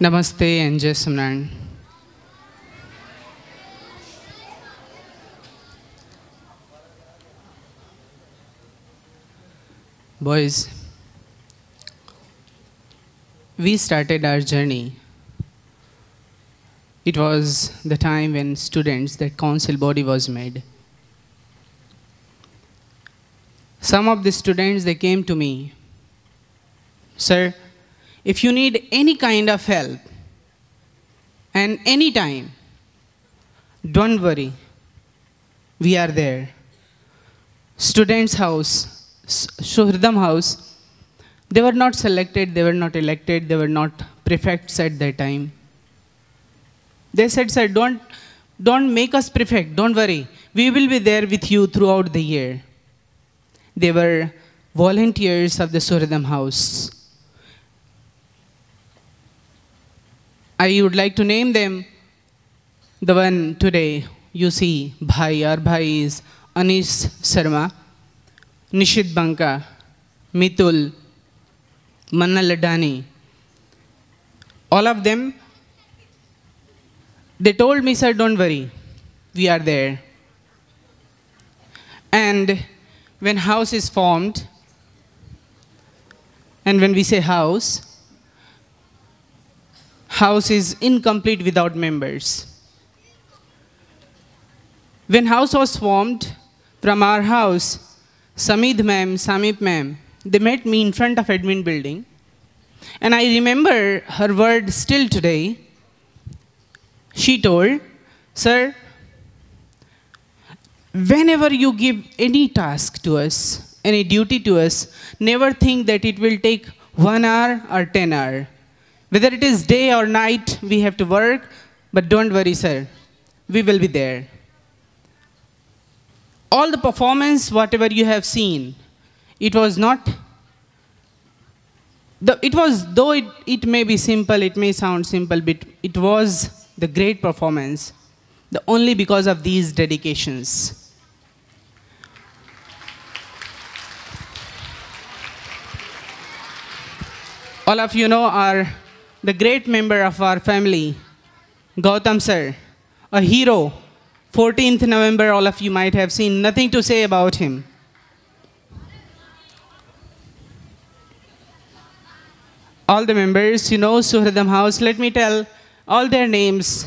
Namaste and Jai Samran. Boys, we started our journey. It was the time when students, that council body was made. Some of the students, they came to me, "Sir, if you need any kind of help and any time, don't worry, we are there." Students' house, Suhridam house, they were not selected, they were not elected, they were not prefects at that time. They said, "Sir, don't make us prefect, don't worry, we will be there with you throughout the year." They were volunteers of the Suhridam house. I would like to name them. The one today you see, Bhai, our Bhai is Anish Sharma, Nishit Banka, Mitul, Manna Ladani. All of them, they told me, "Sir, don't worry, we are there." And when house is formed, and when we say house is incomplete without members. When house was formed, from our house, Samid ma'am, Samip ma'am, they met me in front of admin building. And I remember her word still today. She told, "Sir, whenever you give any task to us, any duty to us, never think that it will take 1 hour or 10 hours. Whether it is day or night, we have to work, but don't worry, sir, we will be there." All the performance, whatever you have seen, it was not, though it may be simple, it may sound simple, but it was the great performance, only because of these dedications. All of you know the great member of our family, Gautam sir, a hero. 14th November, all of you might have seen, nothing to say about him. All the members, you know, Suhridam house, let me tell all their names.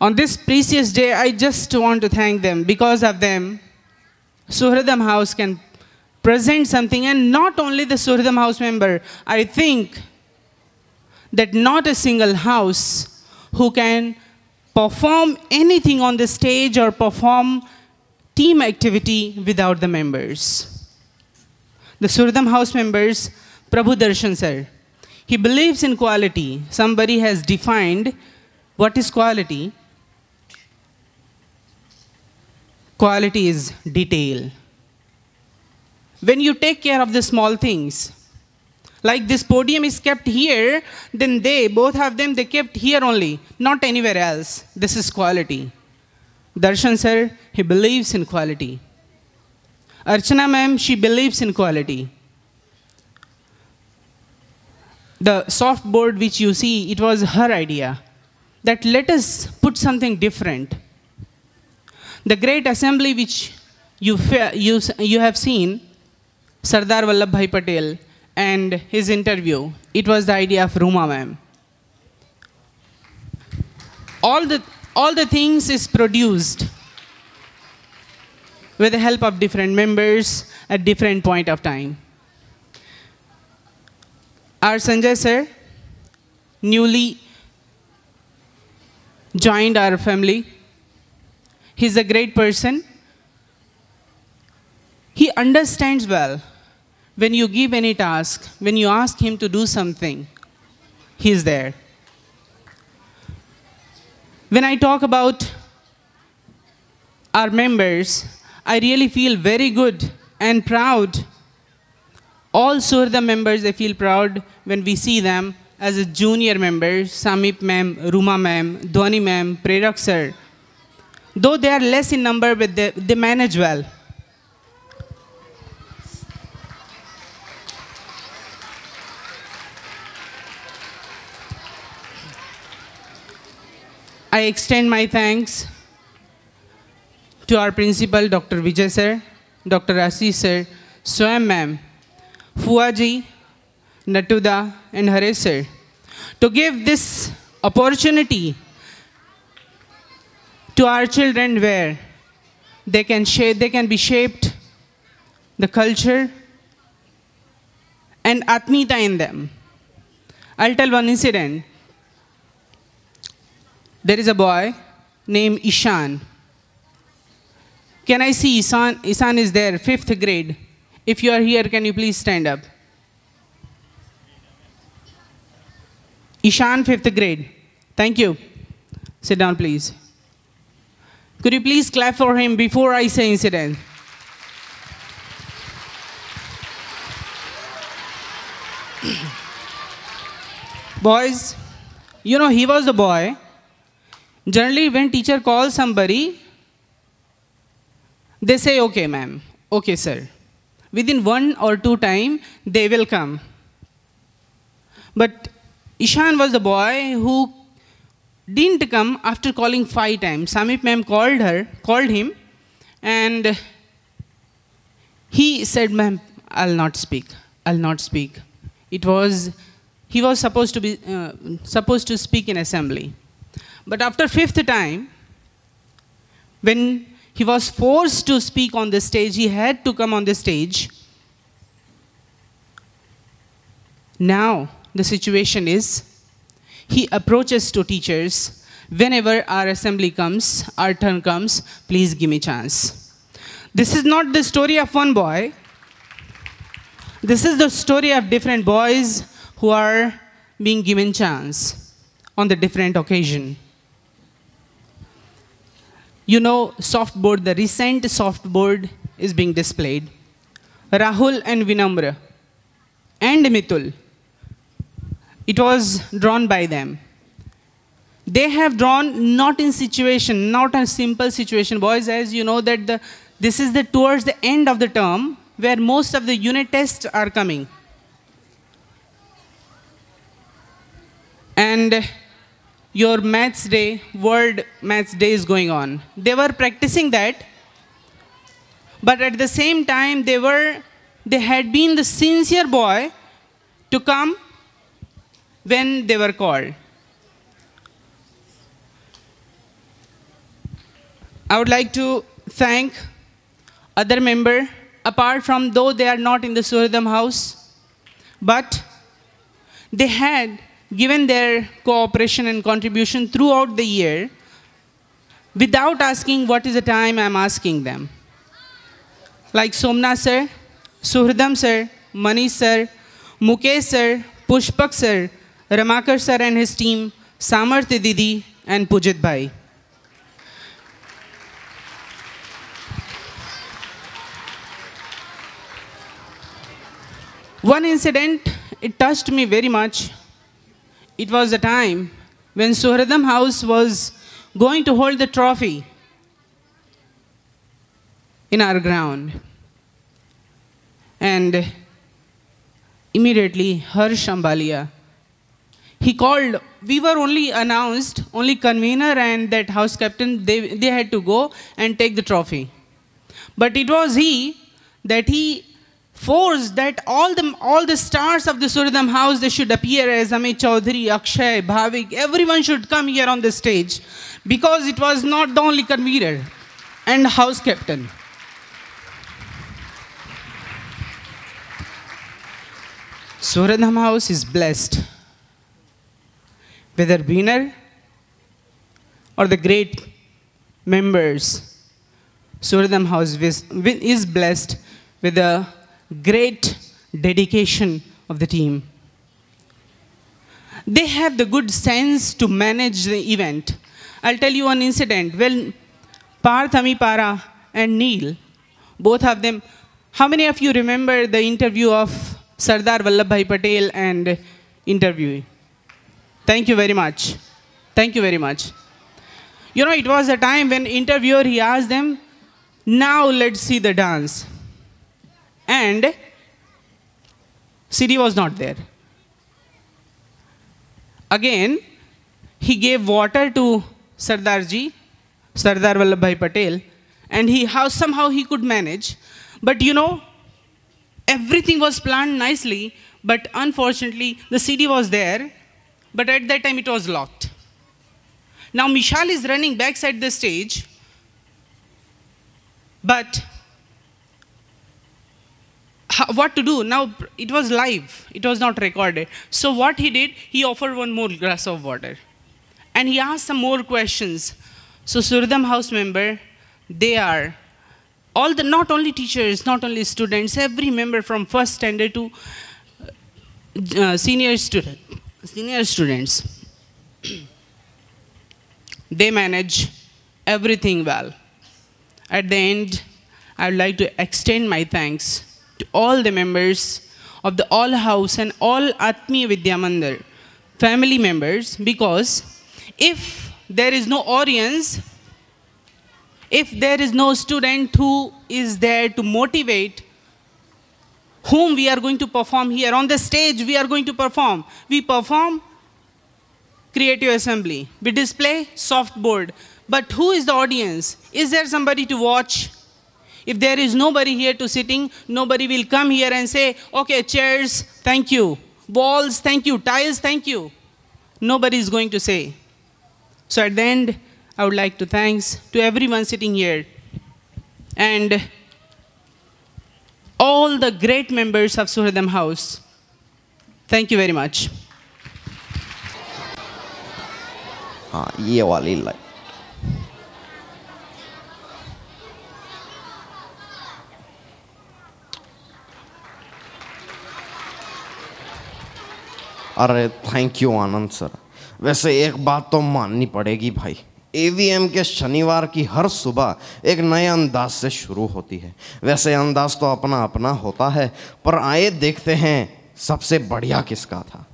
On this precious day, I just want to thank them. Because of them, Suhridam house can present something, and not only the Suhridam house member, I think that not a single house who can perform anything on the stage or perform team activity without the members. The Suhridam house members, Prabhu Darshan sir, he believes in quality. Somebody has defined what is quality. Quality is detail. When you take care of the small things, like this podium is kept here, then both of them, they kept here only, not anywhere else. This is quality. Darshan sir, he believes in quality. Archana ma'am, she believes in quality. The soft board which you see, it was her idea, that let us put something different. The great assembly which you have seen, Sardar Vallabhbhai Patel, and his interview, it was the idea of Ruma ma'am. All the things is produced with the help of different members at different point of time. Our Sanjay sir, newly joined our family. He's a great person. He understands well. When you give any task, when you ask him to do something, he's there. When I talk about our members, I really feel very good and proud. All Suhridam members, they feel proud when we see them as a junior member, Samip ma'am, Ruma ma'am, Dhwani ma'am, Prerak sir. Though they are less in number, but they manage well. I extend my thanks to our principal, Dr. Vijay sir, Dr. Ashish sir, Swam ma'am, Fuaji, Natuda, and Hare sir, to give this opportunity to our children where they can be shaped the culture and Atmita in them. I'll tell one incident. There is a boy named Ishan. Can I see Ishan? Ishan is there, 5th grade. If you are here, can you please stand up? Ishan, 5th grade. Thank you. Sit down, please. Could you please clap for him before I say incident? Boys, you know, he was the boy. Generally, when teacher calls somebody, they say, okay, ma'am, okay, sir. Within 1 or 2 times, they will come. But Ishan was the boy who didn't come after calling 5 times. Samip ma'am called him, and he said, ma'am, I'll not speak. I'll not speak. He was supposed to speak in assembly. But after 5th time, when he was forced to speak on the stage, he had to come on the stage. Now, the situation is, he approaches to teachers, whenever our assembly comes, our turn comes, please give me chance. This is not the story of one boy. This is the story of different boys who are being given chance on the different occasion. You know, softboard, the recent softboard is being displayed. Rahul and Vinamra and Mitul, it was drawn by them. They have drawn not in situation, not a simple situation. Boys, as you know that this is towards the end of the term where most of the unit tests are coming. And your maths day, world maths day is going on. They were practicing that, but at the same time, they had been the sincere boy to come when they were called. I would like to thank other members, apart from though they are not in the Suhridam house, but they had given their cooperation and contribution throughout the year without asking what is the time I'm asking them. Like Somna sir, Suhridam sir, Manish sir, Mukesh sir, Pushpak sir, Ramakar sir and his team, Samarth Didi and Pujit bhai. One incident, it touched me very much. It was the time when Suhridam House was going to hold the trophy in our ground. And immediately, Harsh Ambalia, he called. We were only announced, only convener and that house captain, they had to go and take the trophy. But it was he forced that all the stars of the Suhridam house, they should appear as Amit Chaudhary, Akshay, Bhavik, everyone should come here on the stage, because it was not the only convener and house captain. Suhridam house is blessed. Whether winner or the great members, Suhridam house is blessed with the great dedication of the team. They have the good sense to manage the event. I'll tell you one incident. Well, Parth Amipara and Neil, both of them, how many of you remember the interview of Sardar Vallabhbhai Patel and interviewee? Thank you very much. Thank you very much. You know, it was a time when interviewer, he asked them, now let's see the dance. And Siri was not there. Again, he gave water to Sardarji, Sardar Vallabhbhai Patel, and somehow he could manage. But you know, everything was planned nicely, but unfortunately, the CD was there, but at that time it was locked. Now Mishal is running backside the stage, but what to do? Now it was live, it was not recorded. So what he did, he offered one more glass of water. And he asked some more questions. So Suridham House member, they are not only teachers, not only students, every member from first standard to senior students. They manage everything well. At the end, I would like to extend my thanks to all the members of the All House and all Atmiya Vidya Mandir family members, because if there is no audience, if there is no student who is there to motivate, whom we are going to perform here on the stage, we are going to perform. We perform creative assembly. We display soft board. But who is the audience? Is there somebody to watch? If there is nobody here to sitting, nobody will come here and say, okay, chairs, thank you. Walls, thank you. Tiles, thank you. Nobody is going to say. So at the end, I would like to thanks to everyone sitting here and all the great members of Suridham House. Thank you very much. ये वाली light. अरे thank you Anand sir. वैसे एक बात तो माननी पड़ेगी भाई, AVM के शनिवार की हर सुबह एक नए अंदाज से शुरू होती है. वैसे अंदाज तो अपना अपना होता है, पर आइए देखते हैं सबसे बढ़िया किसका था.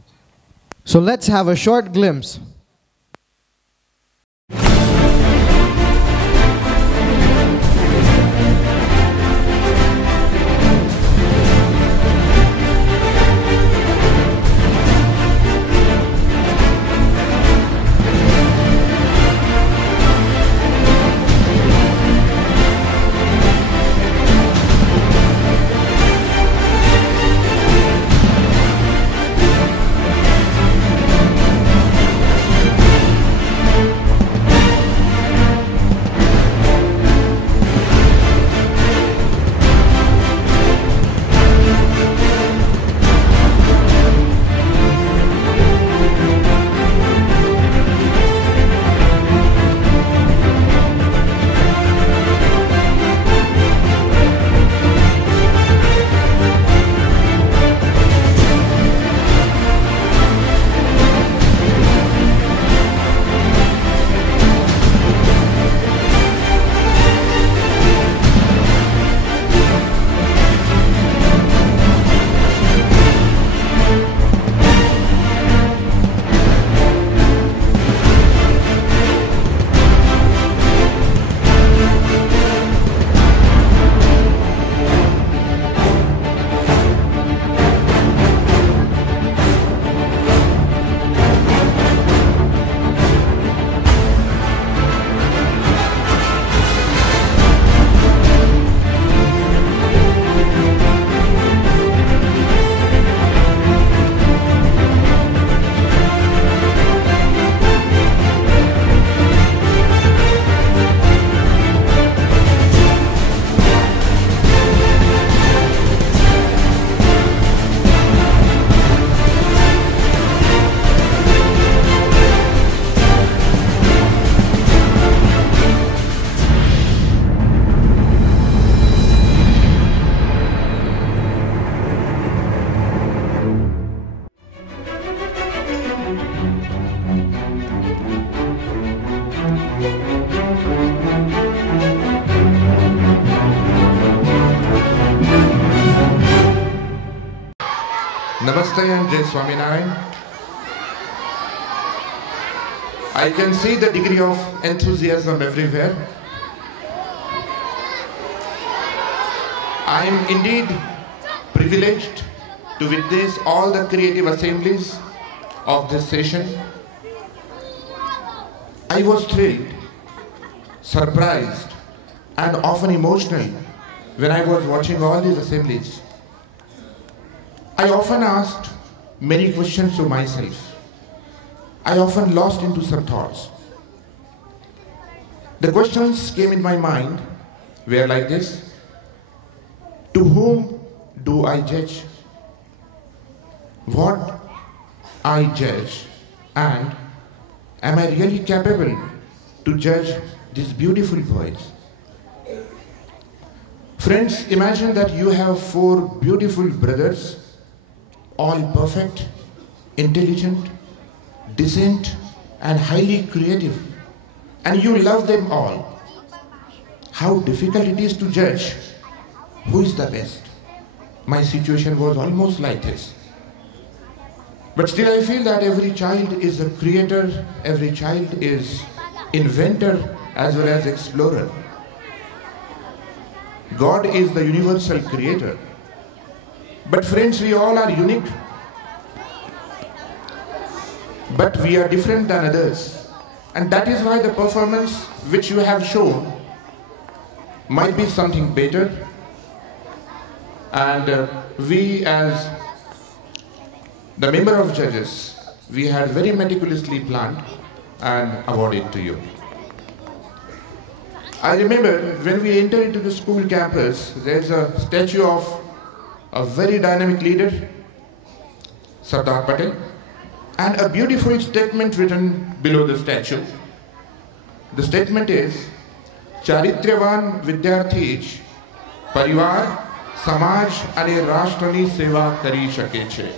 So let's have a short glimpse. Namaste and Jai Swaminarayan. I can see the degree of enthusiasm everywhere. I am indeed privileged to witness all the creative assemblies of this session. I I was thrilled, surprised, and often emotional when I was watching all these assemblies. I often asked many questions to myself. I often lost into some thoughts. The questions came in my mind were like this: to whom do I judge? What I judge, and am I really capable to judge these beautiful boys? Friends, imagine that you have 4 beautiful brothers, all perfect, intelligent, decent, and highly creative, and you love them all. How difficult it is to judge who is the best. My situation was almost like this. But still I feel that every child is a creator, every child is inventor as well as explorer. God is the universal creator. But friends, we all are unique. But we are different than others. And that is why the performance which you have shown might be something better. And we as the member of judges, we had very meticulously planned and awarded to you. I remember when we entered into the school campus, there's a statue of a very dynamic leader, Sardar Patel, and a beautiful statement written below the statue. The statement is, Charityavan Vidyarthi Parivar Samaj Ane Rashtrani Seva Kari Shake Che.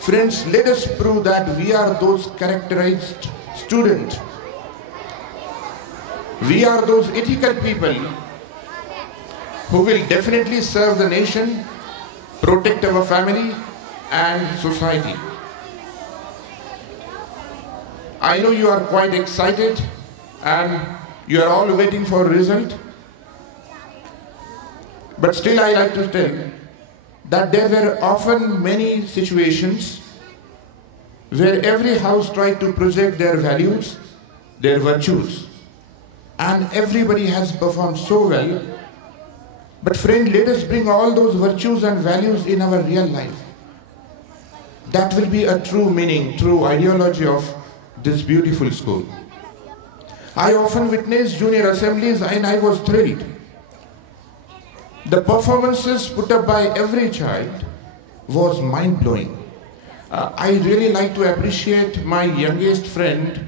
Friends, let us prove that we are those characterized students. We are those ethical people who will definitely serve the nation, protect our family and society. I know you are quite excited and you are all waiting for a result. But still I like to tell that there were often many situations where every house tried to project their values, their virtues, and everybody has performed so well. But friend, let us bring all those virtues and values in our real life. That will be a true meaning, true ideology of this beautiful school. I often witnessed junior assemblies and I was thrilled. The performances put up by every child was mind-blowing. I really like to appreciate my youngest friend,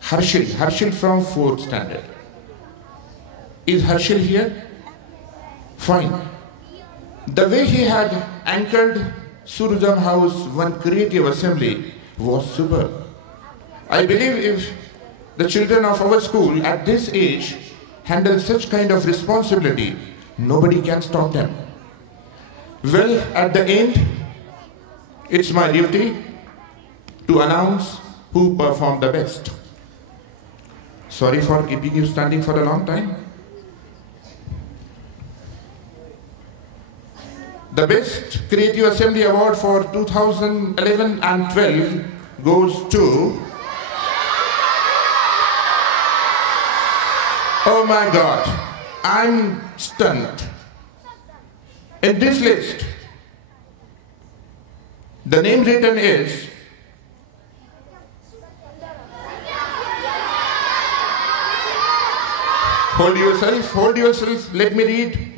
Harshil from 4th standard. Is Harshil here? Fine. The way he had anchored Surjam House one creative assembly was superb. I believe if the children of our school at this age handle such kind of responsibility, nobody can stop them. Well, at the end, it's my duty to announce who performed the best. Sorry for keeping you standing for a long time. The Best Creative Assembly Award for 2011 and 12 goes to... Oh my God, I'm stunned. In this list, the name written is hold yourself, let me read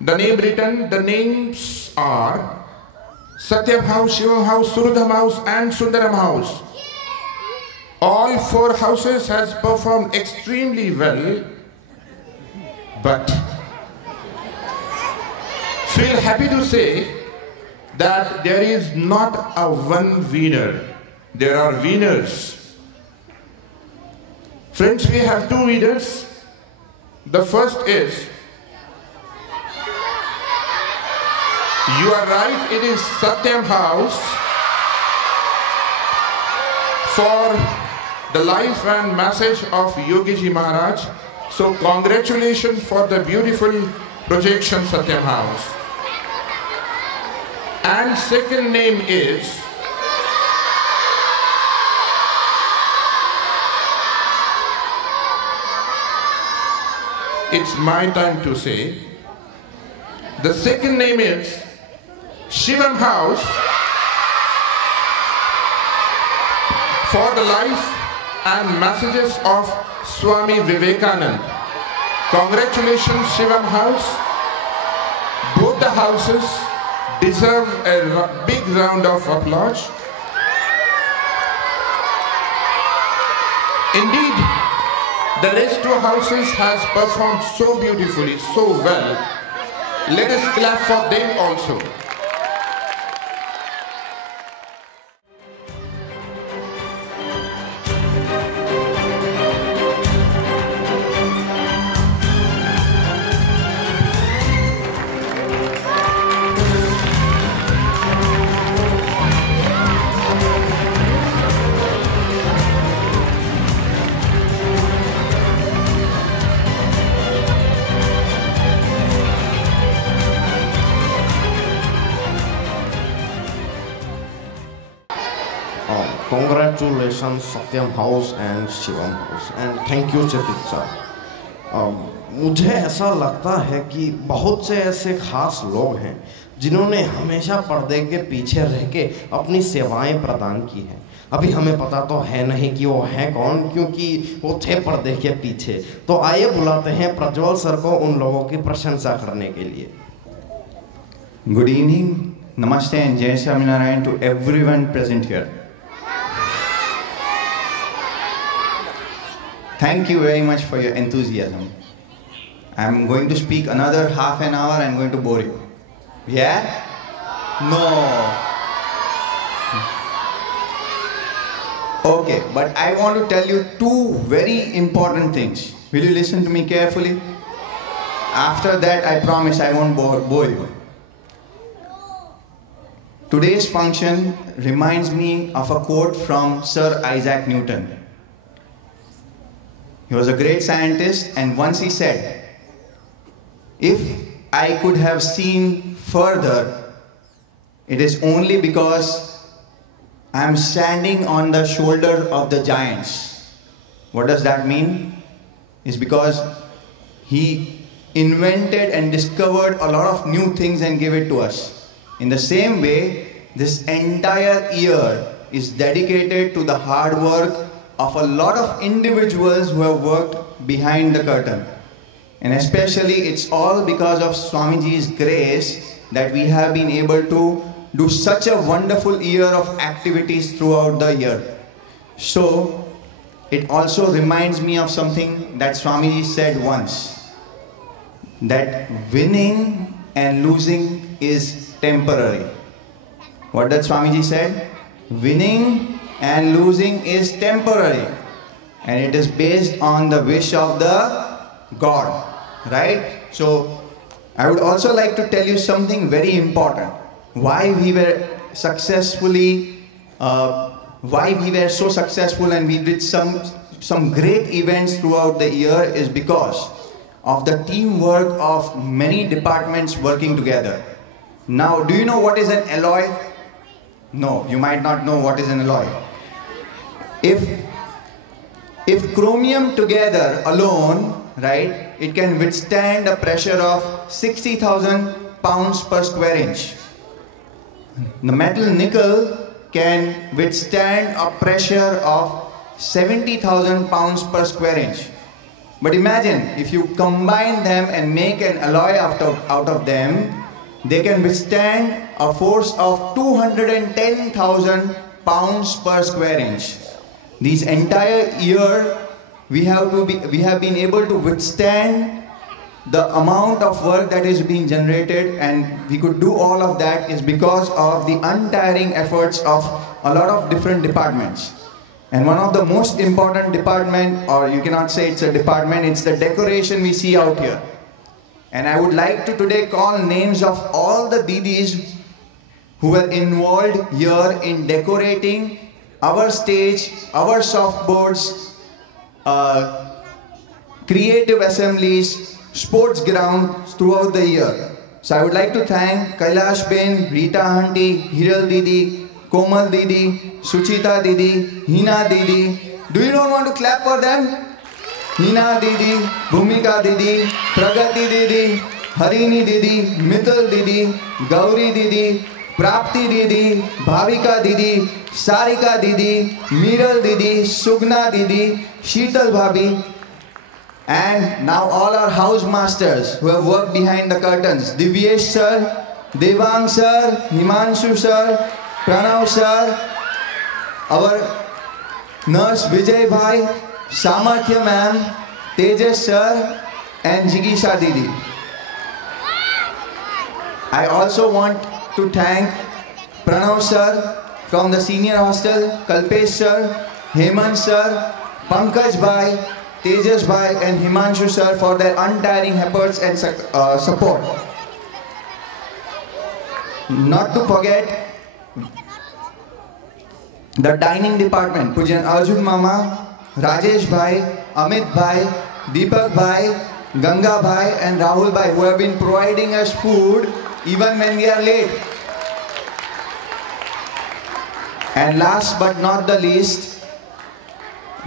the name written. The names are Satyam House, Shivam House, Surudham House and Sundaram House. All 4 houses has performed extremely well, but feel happy to say that there is not a one winner. There are winners. Friends, we have 2 winners. The first is, you are right, it is Satyam House for the life and message of Yogi Ji Maharaj. So congratulations for the beautiful projection, Satyam House. And second name is it's my time to say. The second name is Shivam House for the life and messages of Swami Vivekanand. Congratulations, Shivam House. Both the houses deserve a big round of applause. Indeed, the rest two houses has performed so beautifully, so well. Let us clap for them also. Congratulations Satyam House and Shivam House and thank you Chititsa. मुझे ऐसा लगता है कि बहुत से ऐसे खास लोग हैं जिन्होंने हमेशा पर्दे के पीछे रह के अपनी सेवाएं प्रदान की हैं। अभी हमें पता तो है नहीं कि वो हैं कौन, क्योंकि वो थे पर्दे के पीछे। तो आइए बुलाते हैं प्रज्वल सर को उन लोगों की प्रशंसा करने के लिए। Good evening, Namaste and Jai Swaminarayan to everyone present here. Thank you very much for your enthusiasm. I'm going to speak another half an hour. I'm going to bore you. Yeah? No. Okay, but I want to tell you two very important things. Will you listen to me carefully? After that, I promise I won't bore you. Today's function reminds me of a quote from Sir Isaac Newton. He was a great scientist, and once he said, "If I could have seen further, it is only because I am standing on the shoulder of the giants." What does that mean? It's because he invented and discovered a lot of new things and gave it to us. In the same way, this entire year is dedicated to the hard work of a lot of individuals who have worked behind the curtain. And especially it's all because of Swamiji's grace that we have been able to do such a wonderful year of activities throughout the year. So it also reminds me of something that Swamiji said once, that winning and losing is temporary. What did Swamiji said? Winning and losing is temporary, and it is based on the wish of the God, right? So I would also like to tell you something very important. Why we were so successful and we did some great events throughout the year is because of the teamwork of many departments working together. Now, do you know what is an alloy? No, you might not know what is an alloy. If chromium together alone, right, it can withstand a pressure of 60,000 pounds per square inch. The metal nickel can withstand a pressure of 70,000 pounds per square inch. But imagine if you combine them and make an alloy out of them, they can withstand a force of 210,000 pounds per square inch. This entire year, we have been able to withstand the amount of work that is being generated, and we could do all of that is because of the untiring efforts of a lot of different departments. And one of the most important department, or you cannot say it's a department, it's the decoration we see out here. And I would like to today call names of all the Didis who were involved here in decorating our stage, our softboards, creative assemblies, sports grounds throughout the year. So I would like to thank Kailash Ben, Rita Hanti, Hiral Didi, Komal Didi, Suchita Didi, Hina Didi. Do you not want to clap for them? Hina Didi, Bhumika Didi, Pragati Didi, Harini Didi, Mithil Didi, Gauri Didi, Prapti Didi, Bhavika Didi, Sarika Didi, Miral Didi, Sugna Didi, Sheetal Bhabhi, and now all our house masters who have worked behind the curtains. Divyesh sir, Devang sir, Himanshu sir, Pranav sir, our nurse Vijay bhai, Samarthya ma'am, Tejas sir, and Jigisha Didi. I also want to thank Pranav sir from the senior hostel, Kalpesh sir, Hemant sir, Pankaj bhai, Tejas bhai, and Himanshu sir for their untiring efforts and support. Not to forget the dining department, Pujan Arjun Mama, Rajesh bhai, Amit bhai, Deepak bhai, Ganga bhai, and Rahul bhai, who have been providing us food even when we are late. And last but not the least,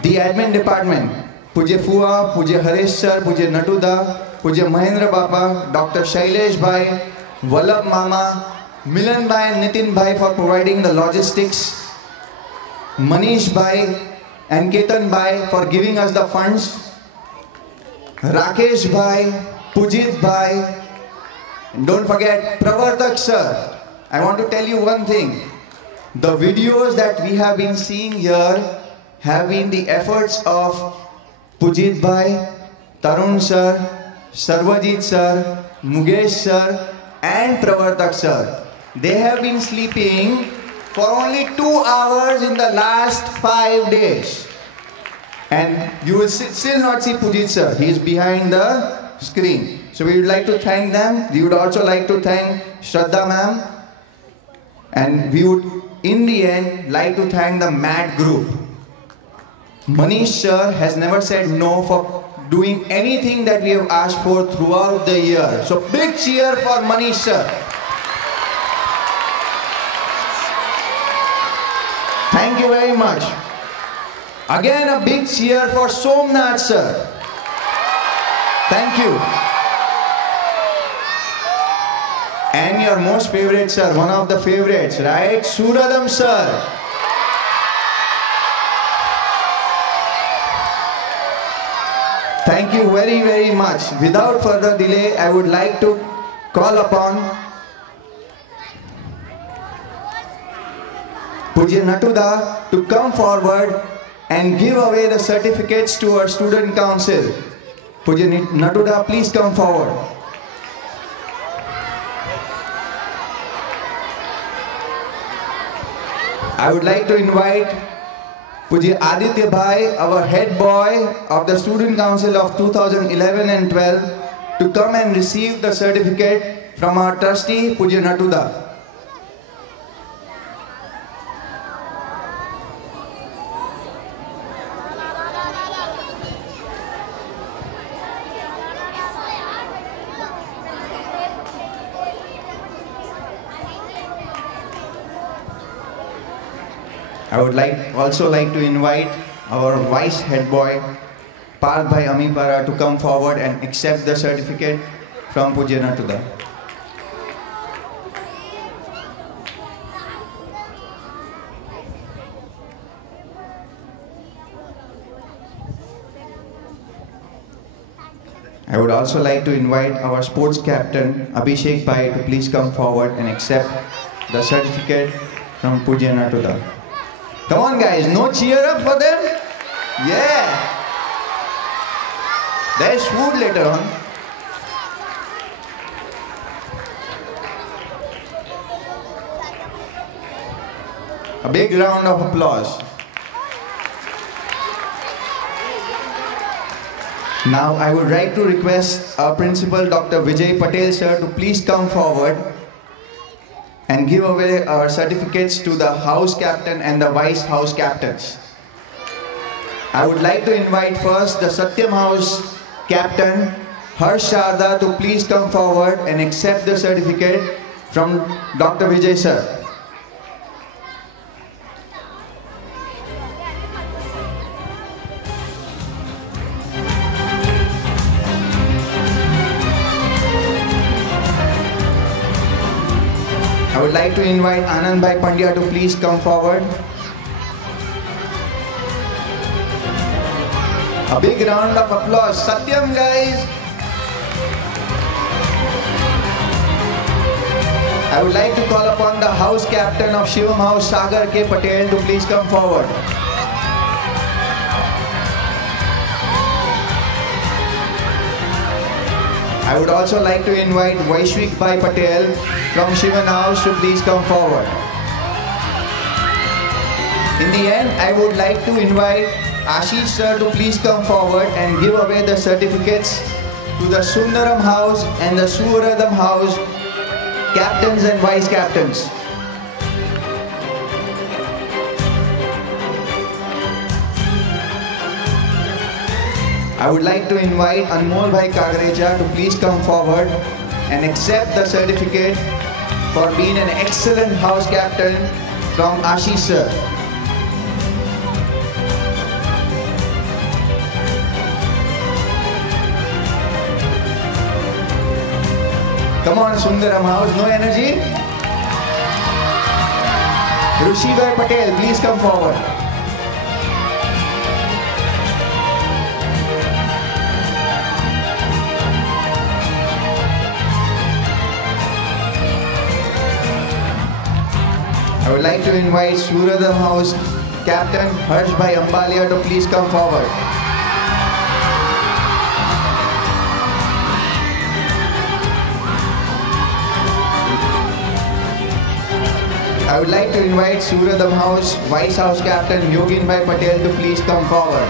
the admin department, Pujya Fua, Pujya Harish sir, Pujya Natuda, Pujya Mahendra Baba, Dr. Shailesh bhai, Vallabh Mama, Milan bhai and Nitin bhai for providing the logistics, Manish bhai and Ketan bhai for giving us the funds, Rakesh bhai, Pujit bhai, and don't forget Pravartak sir. I want to tell you one thing. The videos that we have been seeing here have been the efforts of Pujit bhai, Tarun sir, Sarvajit sir, Mugesh sir, and Pravartak sir. They have been sleeping for only 2 hours in the last 5 days. And you will still not see Pujit sir. He is behind the screen. So we would like to thank them. We would also like to thank Shraddha ma'am. And we would, in the end, like to thank the MAD group. Manish sir has never said no for doing anything that we have asked for throughout the year. So big cheer for Manish sir. Thank you very much. Again a big cheer for Somnath sir. Thank you. And your most favorite sir, one of the favorites, right? Suradam sir. Thank you very, very much. Without further delay, I would like to call upon Pujya Natuda to come forward and give away the certificates to our student council. Pujya Natuda, please come forward. I would like to invite Pujya Aditya Bhai, our head boy of the Student Council of 2011 and 12, to come and receive the certificate from our trustee, Pujya Natuda. I would also like to invite our vice head boy, Parth Bhai Amipara, to come forward and accept the certificate from Pujya Natuda. I would also like to invite our sports captain, Abhishek Bhai, to please come forward and accept the certificate from Pujya Natuda. Come on guys, no cheer up for them? Yeah. There's food later on. A big round of applause. Now I would like to request our principal, Dr. Vijay Patel sir, to please come forward and give away our certificates to the house captain and the vice house captains. I would like to invite first the Satyam House captain, Harsh Sharda, to please come forward and accept the certificate from Dr. Vijay sir. would like to invite Anand Bhai Pandya to please come forward. A big round of applause. Satyam, guys. I would like to call upon the house captain of Shivam House, Sagar K. Patel, to please come forward. I would also like to invite Vaishwik Bhai Patel from Shivan House to please come forward. In the end, I would like to invite Ashish sir to please come forward and give away the certificates to the Sundaram House and the Suvaradam House captains and vice captains. I would like to invite Anmol Bhai Kagreja to please come forward and accept the certificate for being an excellent house captain from Ashish sir. Come on, Sundaram House, no energy? Rushi Bhai Patel, please come forward. I would like to invite Suradam House Captain Harsh Bhai Ambalia to please come forward. I would like to invite Suradam House Vice House Captain Yogin Bhai Patel to please come forward.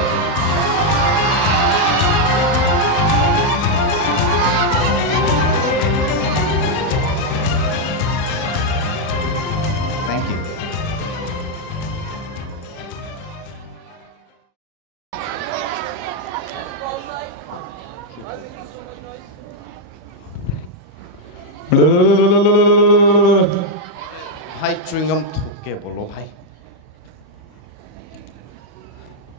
Thank you. भाई chewing gum थूक के बोलो भाई।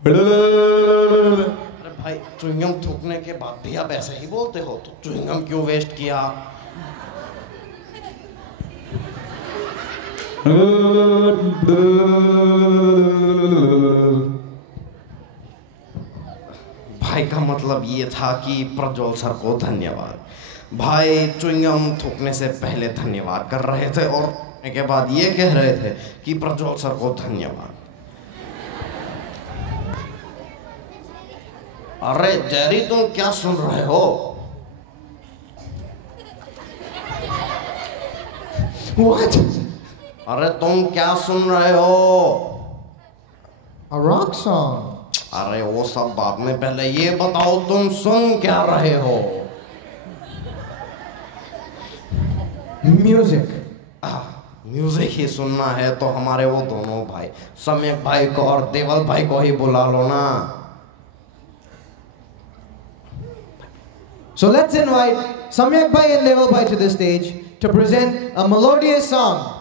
अरे भाई chewing gum थूकने के बाद भी आप ऐसे ही बोलते हो, तो च्युइंगम क्यों वेस्ट किया? भाई का मतलब ये था कि प्रज्वल सर को धन्यवाद। भाई च्युइंगम थूकने से पहले धन्यवाद कर रहे थे और के बाद ये कह रहे थे कि प्रज्वल सर को धन्यवाद। अरे जेरी तुम क्या सुन रहे हो? What? अरे तुम क्या सुन रहे हो? A rock song. अरे वो सब बाद में, पहले ये बताओ तुम सुन क्या रहे हो? Music. म्यूजिक ही सुनना है तो हमारे वो दोनों भाई सम्यक भाई को और देवल भाई को ही बुला लो ना। So let's invite Samyak Bhai and Deval Bhai to the stage to present a melodious song.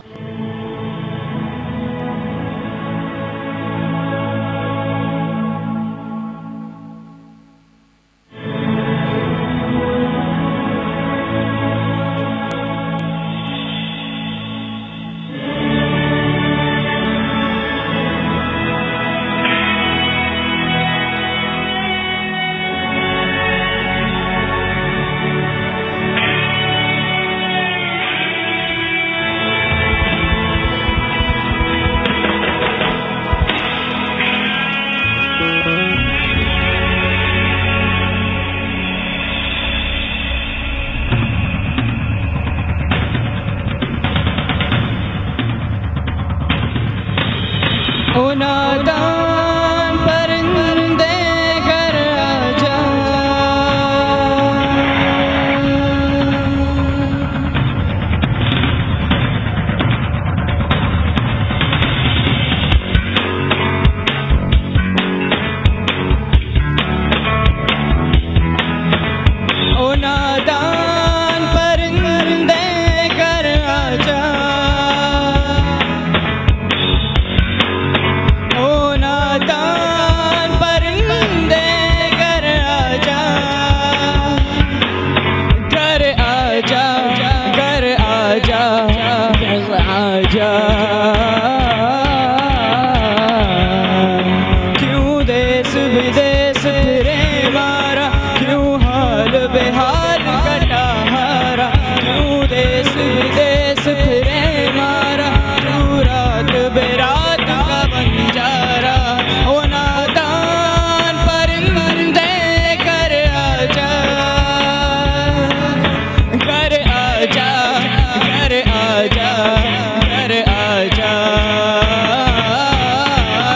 देश विदेश फिरे मारा, क्यों हाल बेहाल कटा हारा, क्यों देश विदेश फिरे मारा, क्यों रात बेरात का बंजारा। ओ नादान परिंदे कर आजा, कर आजा, कर आजा, कर आजा।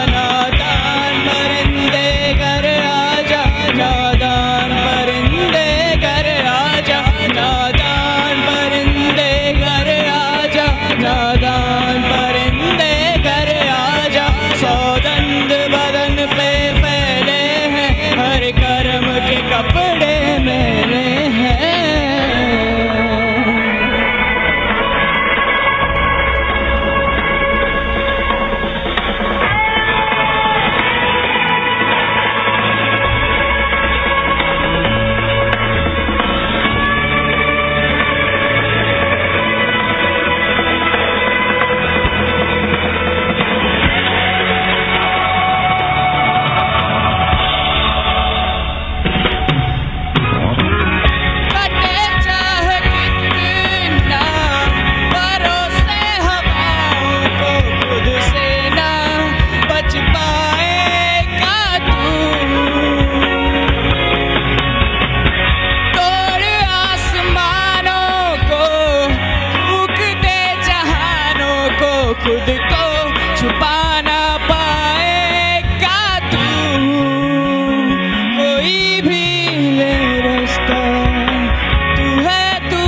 नादान परिंदे कर आजा, नादान परिंदे कर आजा, नादान परिंदे कर आजा, नादान परिंदे कर आजा। सौगंध बदन पे फैले हैं, हर कर्म के कपड़े मेरे हैं। कटे चाहे कितना भरोसे हवाओं को, खुद से ना बच पाएगा तू। तोड़ आसमानों को, फूक दे जहानों को, खुद को छुपा ना पाएगा तू। कोई भी ये रास्ता, तू है तू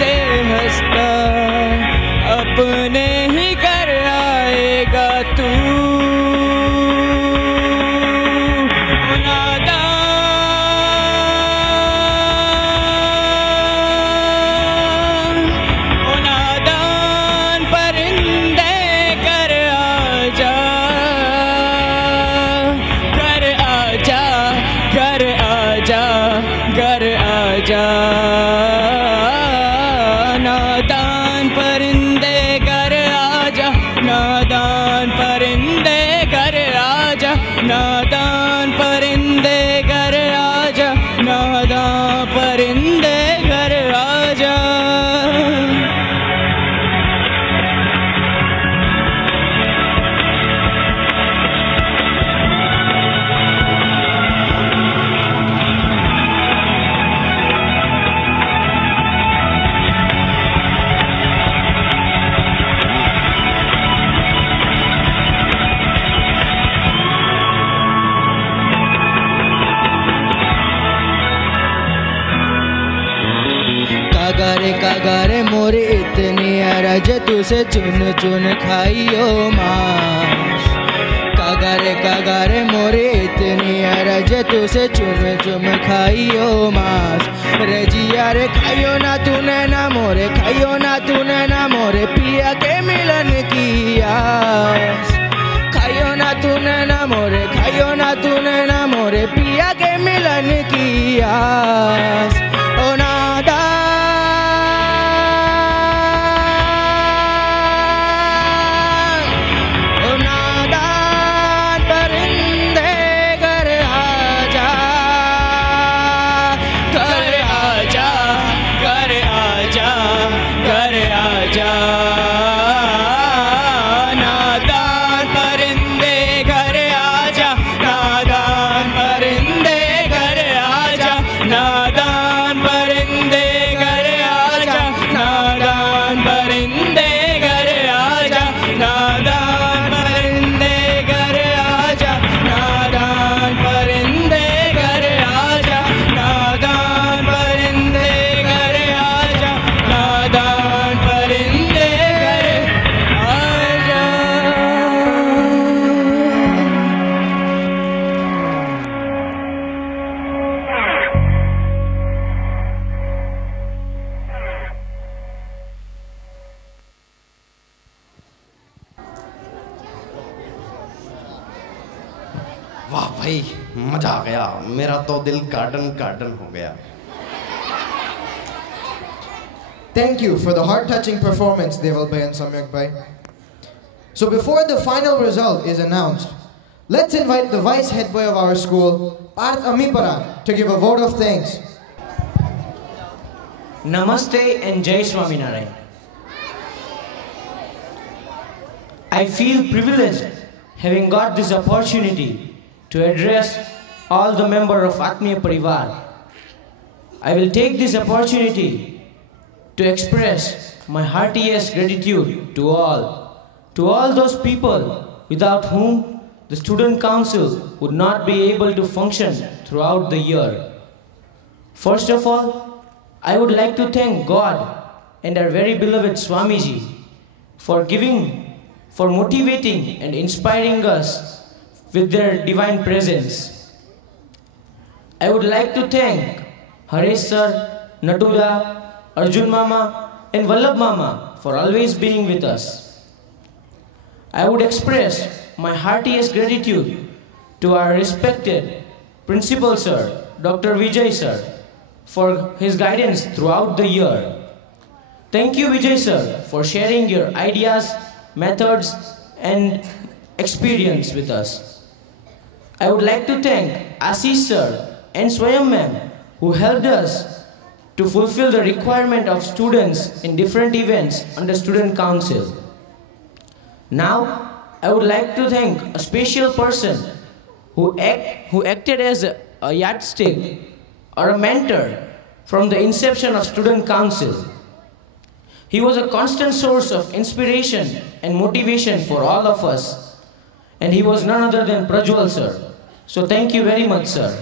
दे हंसता, अपने ही कर आएगा तू। ओ नादान, ओ नादान परिंदे कर आजा, कर आजा, कर आजा, कर आजा। नादान परिंदे कर आजा, नादान परिंदे कर आजा, नादान परिंदे कर आजा, नादान परिंदे कर आजा। कागारे मोरे इतनी अरज, तुसे चुन चुन खाइयो मांस। कागारे मोरे इतनी अरज, तुसे चुन चुन खाइयो मांस। रजिया रे खाइयो ना तूने ना मोरे, खाइयो ना तूने ना मोरे, पिया के मिलन की आस। खाइयो ना तूने ना मोरे, खाइयो ना तूने ना मोरे, पिया के मिलन की आस। ओ नादान, ओ नादान परिंदे कर आजा, कर आजा, कर आजा, कर आजा। नादान परिंदे कर आजा, नादान परिंदे कर आजा, नादान परिंदे कर आजा, नादान परिंदे कर आजा, नादान परिंदे कर आजा, नादान परिंदे कर आजा, नादान परिंदे कर आजा, नादान परिंदे कर आजा। वाह भाई, मजा आ गया। मेरा तो दिल गार्डन गार्डन हो गया। Thank you for the heart-touching performance, Deval Bhai and Samyak Bhai. So before the final result is announced, Let's invite the vice head boy of our school, Parth Amipara, to give a vote of thanks. Namaste and Jai Swaminarayan. I feel privileged having got this opportunity to address all the members of Atmiya Parivar. I will take this opportunity to express my heartiest gratitude to all those people without whom the Student Council would not be able to function throughout the year. First of all, I would like to thank God and our very beloved Swamiji for motivating and inspiring us with their divine presence. I would like to thank Haresh Sir, Natuda, Arjun Mama and Vallabh Mama for always being with us. I would express my heartiest gratitude to our respected Principal Sir, Dr. Vijay Sir, for his guidance throughout the year. Thank you, Vijay Sir, for sharing your ideas, methods, and experience with us. I would like to thank Ashish Sir and Swayam Ma'am, who helped us to fulfill the requirement of students in different events under Student Council. Now, I would like to thank a special person who acted as a yardstick or a mentor from the inception of Student Council. He was a constant source of inspiration and motivation for all of us, and he was none other than Prajwal Sir. So thank you very much, sir.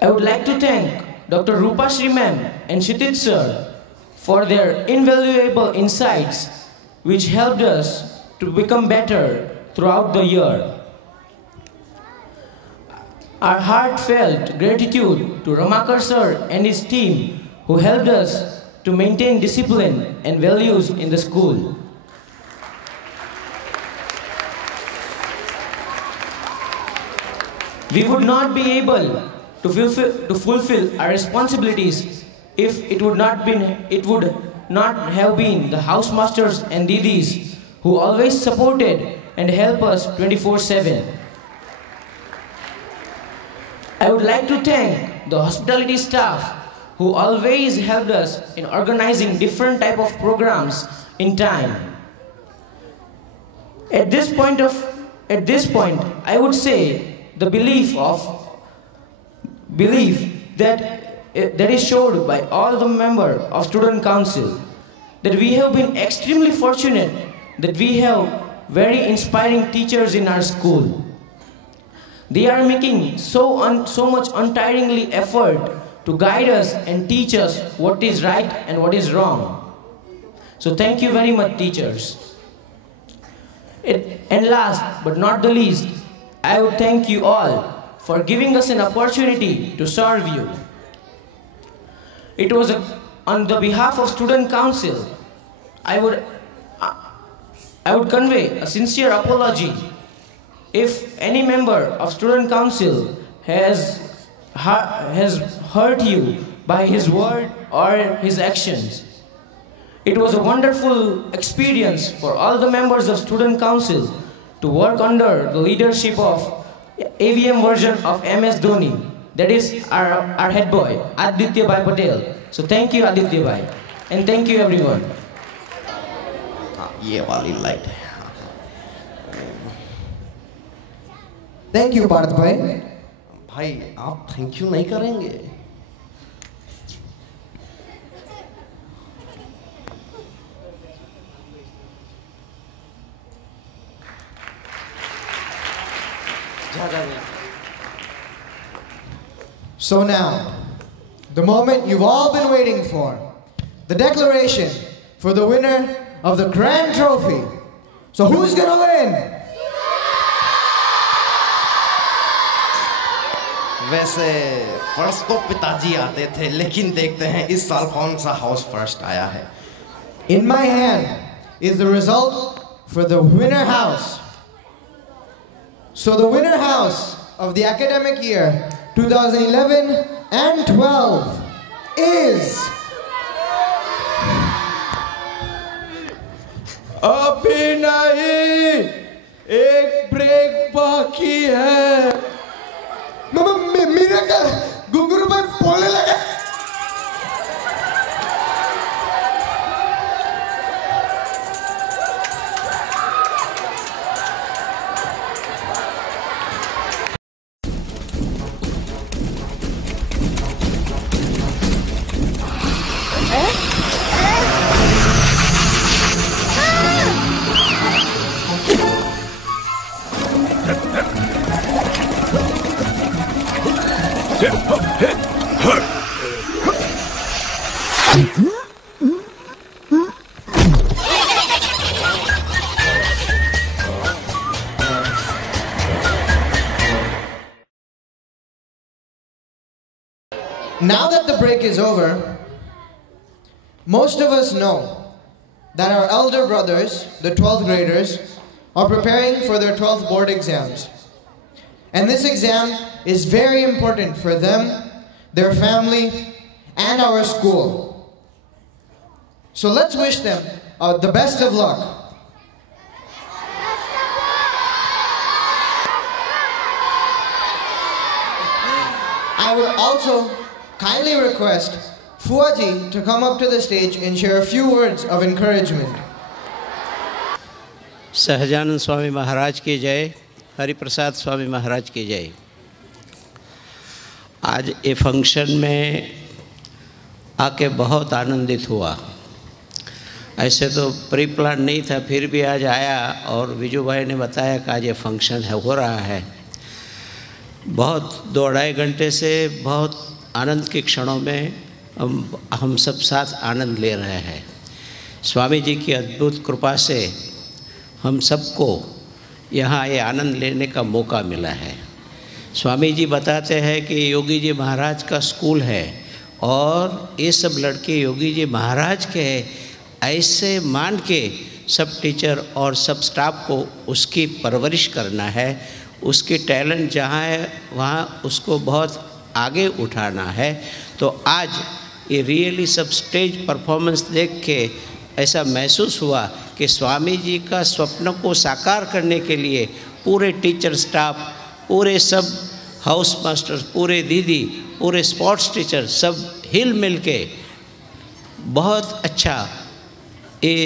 I would like to thank Dr. Rupashri Ma'am and Kshitij Sir for their invaluable insights which helped us to become better throughout the year. Our heartfelt gratitude to Ramakar Sir and his team who helped us to maintain discipline and values in the school. We would not be able to fulfill our responsibilities if it would not have been the housemasters and didis who always supported and helped us 24/7. I would like to thank the hospitality staff who always helped us in organizing different type of programs in time. At this point, I would say the belief that is showed by all the members of Student Council, that we have been extremely fortunate that we have very inspiring teachers in our school. They are making so much untiringly effort to guide us and teach us what is right and what is wrong. So thank you very much, teachers. And last but not the least, I would thank you all for giving us an opportunity to serve you. It was on the behalf of Student Council, I would convey a sincere apology if any member of Student Council has hurt you by his word or his actions. It was a wonderful experience for all the members of Student Council to work under the leadership of AVM version of MS Dhoni, that is our head boy, Aditya Bhai Patel. So thank you, Aditya Bhai, and thank you everyone. ये वाली light है. Thank you, Parth Bhai. भाई आप thank you नहीं करेंगे? So now, the moment you've all been waiting for, the declaration for the winner of the grand trophy. So who's gonna win? वैसे first तो पिताजी आते थे, लेकिन देखते हैं इस साल कौन सा हाउस फर्स्ट आया है. In my hand is the result for the winner house. So the winner house of the academic year 2011 and 12 is अभी नहीं, एक ब्रेक बाकी है। मेरे का घुंघरू पर बोलने लगे। Now that the break is over, most of us know that our elder brothers, the 12th graders, are preparing for their 12th board exams. And this exam is very important for them, their family, and our school. So let's wish them the best of luck. I would also kindly request Fuaji to come up to the stage and share a few words of encouragement. Sahajanand Swami Maharaj की जय, हरिप्रसाद स्वामी महाराज की जय। आज ये function में आके बहुत आनंदित हुआ। ऐसे तो प्री प्लान नहीं था, फिर भी आज आया और विजू भाई ने बताया कि आज ये फंक्शन हो रहा है। बहुत 2-2.5 घंटे से बहुत आनंद के क्षणों में हम सब साथ आनंद ले रहे हैं। स्वामी जी की अद्भुत कृपा से हम सबको यहाँ ये आनंद लेने का मौका मिला है। स्वामी जी बताते हैं कि योगी जी महाराज का स्कूल है और ये सब लड़के योगी जी महाराज के ऐसे मान के सब टीचर और सब स्टाफ को उसकी परवरिश करना है। उसकी टैलेंट जहाँ है वहाँ उसको बहुत आगे उठाना है। तो आज ये रियली सब स्टेज परफॉर्मेंस देख के ऐसा महसूस हुआ कि स्वामी जी का स्वप्न को साकार करने के लिए पूरे टीचर स्टाफ, पूरे सब हाउस मास्टर्स, पूरे दीदी, पूरे स्पोर्ट्स टीचर सब हिल मिल के बहुत अच्छा ये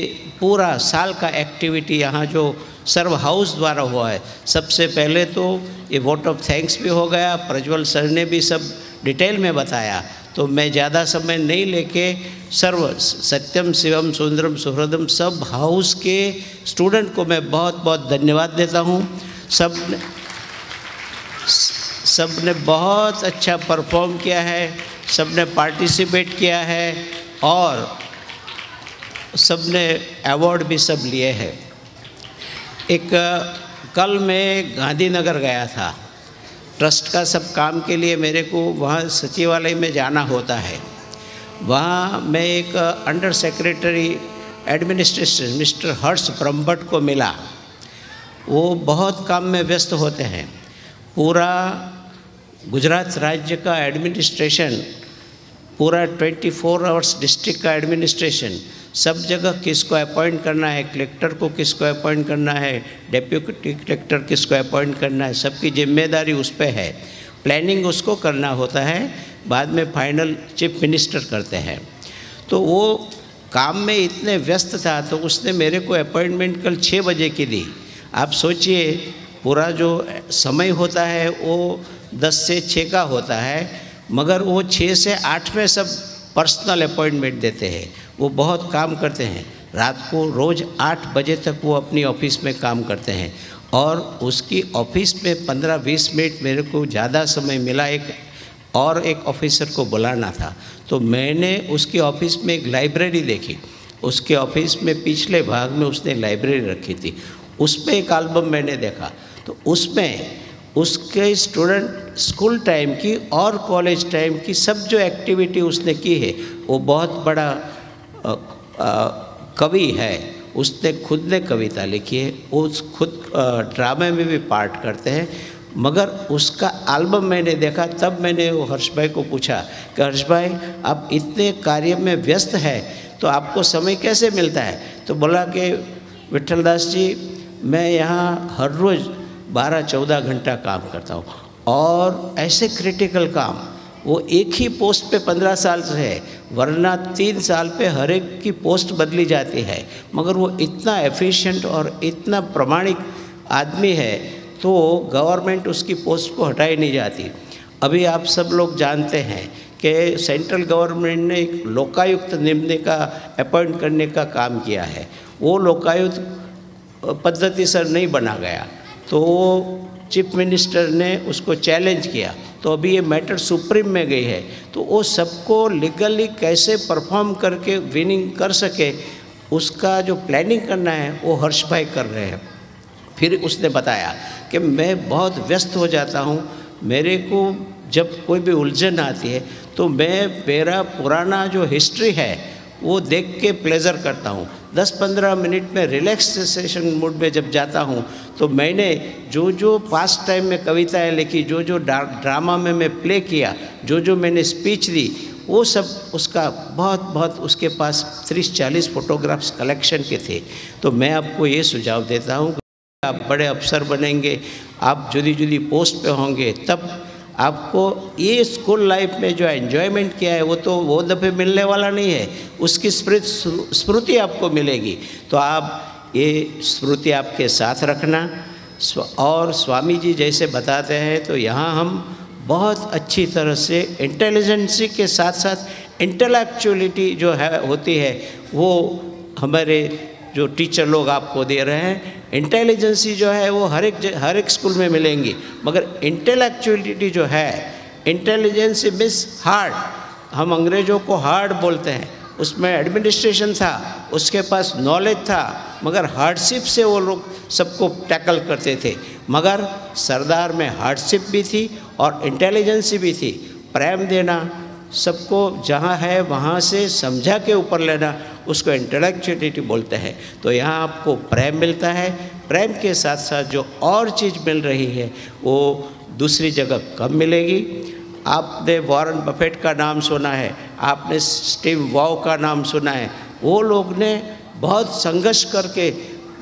पूरा साल का एक्टिविटी यहाँ जो सर्व हाउस द्वारा हुआ है। सबसे पहले तो ये वोट ऑफ थैंक्स भी हो गया, प्रज्वल सर ने भी सब डिटेल में बताया, तो मैं ज़्यादा समय नहीं लेके सर्व सत्यम शिवम सुंदरम सुहृदम सब हाउस के स्टूडेंट को मैं बहुत बहुत धन्यवाद देता हूँ। सब ने बहुत अच्छा परफॉर्म किया है, सब ने पार्टिसिपेट किया है और सब ने अवार्ड भी सब लिए हैं। एक कल मैं गांधीनगर गया था, ट्रस्ट का सब काम के लिए मेरे को वहाँ सचिवालय में जाना होता है। वहाँ मैं एक अंडर सेक्रेटरी एडमिनिस्ट्रेशन मिस्टर हर्ष ब्रह्मभट्ट को मिला। वो बहुत काम में व्यस्त होते हैं। पूरा गुजरात राज्य का एडमिनिस्ट्रेशन, पूरा 24 आवर्स डिस्ट्रिक्ट का एडमिनिस्ट्रेशन, सब जगह किसको अपॉइंट करना है, कलेक्टर को किसको अपॉइंट करना है, डेप्यूटी कलेक्टर किसको अपॉइंट करना है, सबकी जिम्मेदारी उस पर है। प्लानिंग उसको करना होता है, बाद में फाइनल चीफ मिनिस्टर करते हैं। तो वो काम में इतने व्यस्त था तो उसने मेरे को अपॉइंटमेंट कल 6 बजे की दी। आप सोचिए पूरा जो समय होता है वो 10 से 6 का होता है, मगर वो 6 से 8 में सब पर्सनल अपॉइंटमेंट देते हैं। वो बहुत काम करते हैं, रात को रोज़ 8 बजे तक वो अपनी ऑफिस में काम करते हैं और उसकी ऑफिस में 15-20 मिनट मेरे को ज़्यादा समय मिला। एक ऑफिसर को बुलाना था तो मैंने उसकी ऑफिस में एक लाइब्रेरी देखी। उसके ऑफिस में पिछले भाग में उसने लाइब्रेरी रखी थी, उसमें एक एल्बम मैंने देखा तो उसमें उसके स्टूडेंट स्कूल टाइम की और कॉलेज टाइम की सब जो एक्टिविटी उसने की है। वो बहुत बड़ा कवि है, उसने खुद ने कविता लिखी है, वो खुद ड्रामे में भी पार्ट करते हैं। मगर उसका एल्बम मैंने देखा तब मैंने वो हर्ष भाई को पूछा कि हर्ष भाई आप इतने कार्य में व्यस्त है तो आपको समय कैसे मिलता है? तो बोला कि विठलदास जी, मैं यहाँ हर रोज़ 12-14 घंटा काम करता हूँ और ऐसे क्रिटिकल काम वो एक ही पोस्ट पे 15 साल से है, वरना 3 साल पे हर एक की पोस्ट बदली जाती है, मगर वो इतना एफिशिएंट और इतना प्रामाणिक आदमी है तो गवर्नमेंट उसकी पोस्ट को हटाई नहीं जाती। अभी आप सब लोग जानते हैं कि सेंट्रल गवर्नमेंट ने एक लोकायुक्त निम्न का अपॉइंट करने का काम किया है। वो लोकायुक्त पद्धति से नहीं बना गया तो चीफ मिनिस्टर ने उसको चैलेंज किया, तो अभी ये मैटर सुप्रीम में गई है, तो वो सबको लीगली कैसे परफॉर्म करके विनिंग कर सके उसका जो प्लानिंग करना है वो हर्ष भाई कर रहे हैं। फिर उसने बताया कि मैं बहुत व्यस्त हो जाता हूँ, मेरे को जब कोई भी उलझन आती है तो मैं मेरा पुराना जो हिस्ट्री है वो देख के प्लेजर करता हूँ। 10-15 मिनट में रिलैक्सेशन मूड में जब जाता हूँ तो मैंने जो जो पास्ट टाइम में कविताएं लिखी, जो जो ड्रामा में मैं प्ले किया, जो जो मैंने स्पीच दी, वो सब उसका बहुत उसके पास 30-40 फोटोग्राफ्स कलेक्शन के थे। तो मैं आपको ये सुझाव देता हूँ, आप बड़े अफसर बनेंगे, आप जुदी जुदी पोस्ट पे होंगे, तब आपको ये स्कूल लाइफ में जो एन्जॉयमेंट किया है वो दफ़े मिलने वाला नहीं है, उसकी स्मृति आपको मिलेगी। तो आप ये स्मृति आपके साथ रखना। और स्वामी जी जैसे बताते हैं तो यहाँ हम बहुत अच्छी तरह से इंटेलिजेंसी के साथ साथ इंटेलेक्चुअलिटी जो है होती है वो हमारे जो टीचर लोग आपको दे रहे हैं। इंटेलिजेंसी जो है वो हर एक स्कूल में मिलेंगी, मगर इंटेलेक्चुअलिटी जो है, इंटेलिजेंसी मीन्स हार्ड, हम अंग्रेज़ों को हार्ड बोलते हैं, उसमें एडमिनिस्ट्रेशन था, उसके पास नॉलेज था, मगर हार्डशिप से वो लोग सबको टैकल करते थे। मगर सरदार में हार्डशिप भी थी और इंटेलिजेंसी भी थी, प्रेम देना, सबको जहाँ है वहाँ से समझा के ऊपर लेना, उसको इंटेलेक्चुअलिटी बोलते हैं। तो यहाँ आपको प्रेम मिलता है, प्रेम के साथ साथ जो और चीज़ मिल रही है वो दूसरी जगह कम मिलेगी। आपने वॉरेन बफेट का नाम सुना है, आपने स्टीव वॉव का नाम सुना है, वो लोग ने बहुत संघर्ष करके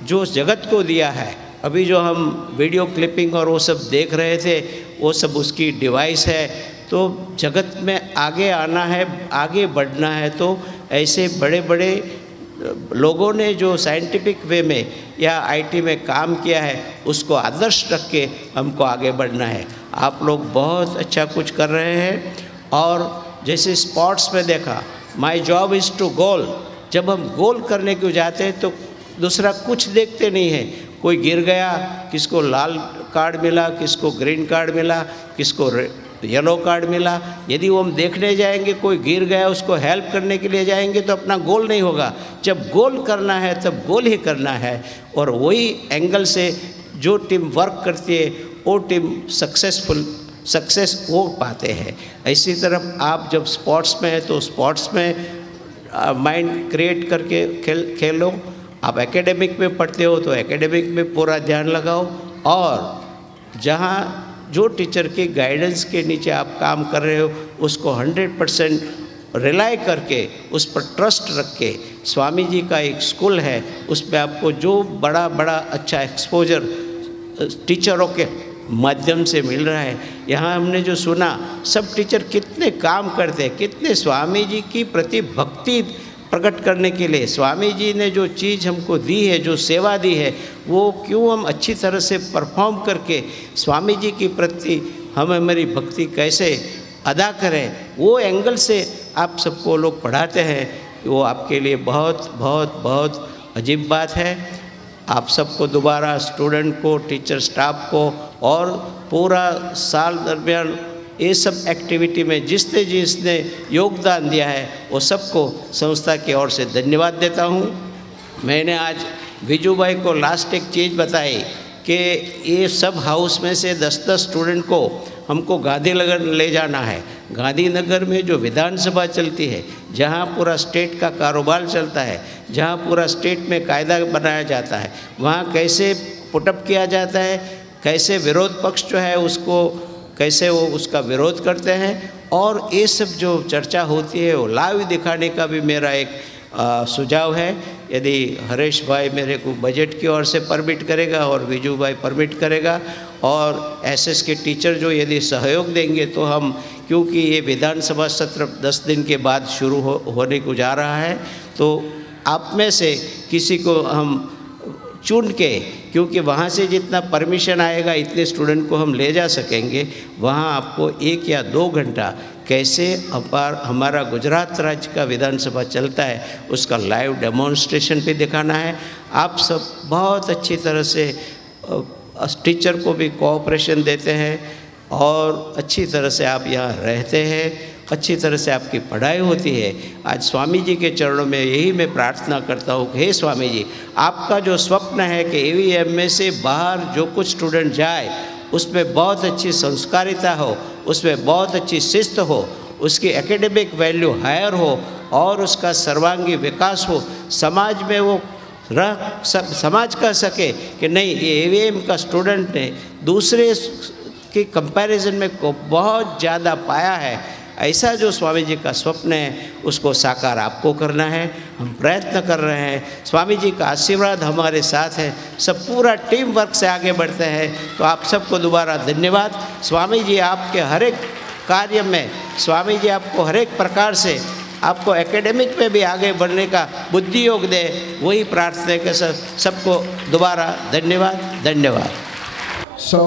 जो जगत को दिया है। अभी जो हम वीडियो क्लिपिंग और वो सब देख रहे थे वो सब उसकी डिवाइस है। तो जगत में आगे आना है, आगे बढ़ना है, तो ऐसे बड़े बड़े लोगों ने जो साइंटिफिक वे में या आईटी में काम किया है उसको आदर्श रख के हमको आगे बढ़ना है। आप लोग बहुत अच्छा कुछ कर रहे हैं। और जैसे स्पोर्ट्स में देखा, माय जॉब इज़ टू गोल, जब हम गोल करने को जाते हैं तो दूसरा कुछ देखते नहीं है, कोई गिर गया, किसको लाल कार्ड मिला, किसको ग्रीन कार्ड मिला, किसको येलो कार्ड मिला। यदि वो हम देखने जाएंगे कोई गिर गया उसको हेल्प करने के लिए जाएंगे तो अपना गोल नहीं होगा। जब गोल करना है तब गोल ही करना है। और वही एंगल से जो टीम वर्क करती है वो टीम सक्सेस वो पाते हैं। इसी तरह आप जब स्पोर्ट्स में हैं तो स्पोर्ट्स में माइंड क्रिएट करके खेलो। आप एकेडमिक में पढ़ते हो तो एकेडमिक में पूरा ध्यान लगाओ। और जहाँ जो टीचर के गाइडेंस के नीचे आप काम कर रहे हो उसको 100% रिलाई करके उस पर ट्रस्ट रख के, स्वामी जी का एक स्कूल है उसमें आपको जो बड़ा अच्छा एक्सपोजर टीचरों के माध्यम से मिल रहा है। यहाँ हमने जो सुना, सब टीचर कितने काम करते हैं, कितने स्वामी जी की प्रति भक्ति प्रकट करने के लिए स्वामी जी ने जो चीज़ हमको दी है, जो सेवा दी है, वो क्यों हम अच्छी तरह से परफॉर्म करके स्वामी जी के प्रति हम हमारी भक्ति कैसे अदा करें, वो एंगल से आप सबको लोग पढ़ाते हैं। वो आपके लिए बहुत अजीब बात है। आप सबको दोबारा स्टूडेंट को, टीचर स्टाफ को और पूरा साल दरमियान ये सब एक्टिविटी में जिसने योगदान दिया है वो सबको संस्था की ओर से धन्यवाद देता हूँ। मैंने आज विजू भाई को लास्ट एक चीज़ बताई कि ये सब हाउस में से 10-10 स्टूडेंट को हमको गांधीनगर ले जाना है। गांधीनगर में जो विधानसभा चलती है, जहाँ पूरा स्टेट का कारोबार चलता है, जहाँ पूरा स्टेट में कायदा बनाया जाता है, वहाँ कैसे पुटअप किया जाता है, कैसे विरोध पक्ष जो है उसको कैसे वो उसका विरोध करते हैं, और ये सब जो चर्चा होती है वो लाइव दिखाने का भी मेरा एक सुझाव है। यदि हरेश भाई मेरे को बजट की ओर से परमिट करेगा और विजू भाई परमिट करेगा और एसएस के टीचर जो यदि सहयोग देंगे तो हम, क्योंकि ये विधानसभा सत्र 10 दिन के बाद शुरू होने को जा रहा है, तो आप में से किसी को हम चुन के, क्योंकि वहाँ से जितना परमिशन आएगा इतने स्टूडेंट को हम ले जा सकेंगे, वहाँ आपको 1 या 2 घंटा कैसे हमारा गुजरात राज्य का विधानसभा चलता है उसका लाइव डेमोन्स्ट्रेशन भी दिखाना है। आप सब बहुत अच्छी तरह से टीचर को भी कोऑपरेशन देते हैं और अच्छी तरह से आप यहाँ रहते हैं, अच्छी तरह से आपकी पढ़ाई होती है। आज स्वामी जी के चरणों में यही मैं प्रार्थना करता हूँ कि हे स्वामी जी, आपका जो स्वप्न है कि AVM में से बाहर जो कुछ स्टूडेंट जाए उसमें बहुत अच्छी संस्कारिता हो, उसमें बहुत अच्छी शिस्त हो, उसकी एकेडमिक वैल्यू हायर हो और उसका सर्वांगी विकास हो, समाज में वो समाज कह सके कि नहीं ये AVM का स्टूडेंट ने दूसरे की कंपैरिजन में बहुत ज़्यादा पाया है। ऐसा जो स्वामी जी का स्वप्न है उसको साकार आपको करना है। हम प्रयत्न कर रहे हैं, स्वामी जी का आशीर्वाद हमारे साथ है, सब पूरा टीम वर्क से आगे बढ़ते हैं। तो आप सबको दोबारा धन्यवाद। स्वामी जी आपके हर एक कार्य में, स्वामी जी आपको हर एक प्रकार से, आपको एकेडमिक में भी आगे बढ़ने का बुद्धि योग दे, वही प्रार्थना के साथ सबको दोबारा धन्यवाद। धन्यवाद। So,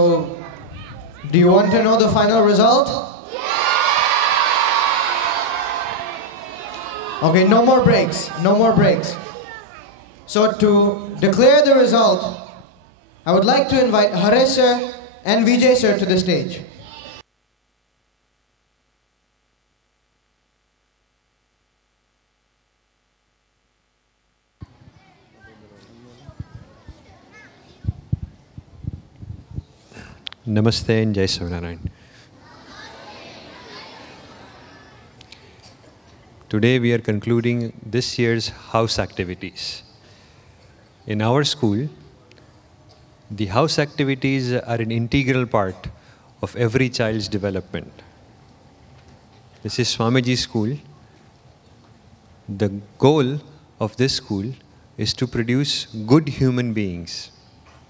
do you want to know the final result? Okay, no more breaks, no more breaks. So to declare the result, I would like to invite Harish sir and Vijay sir to the stage. Namaste and Jai Saranarayan. Today we are concluding this year's house activities. In our school, the house activities are an integral part of every child's development. This is Swamiji's school. The goal of this school is to produce good human beings.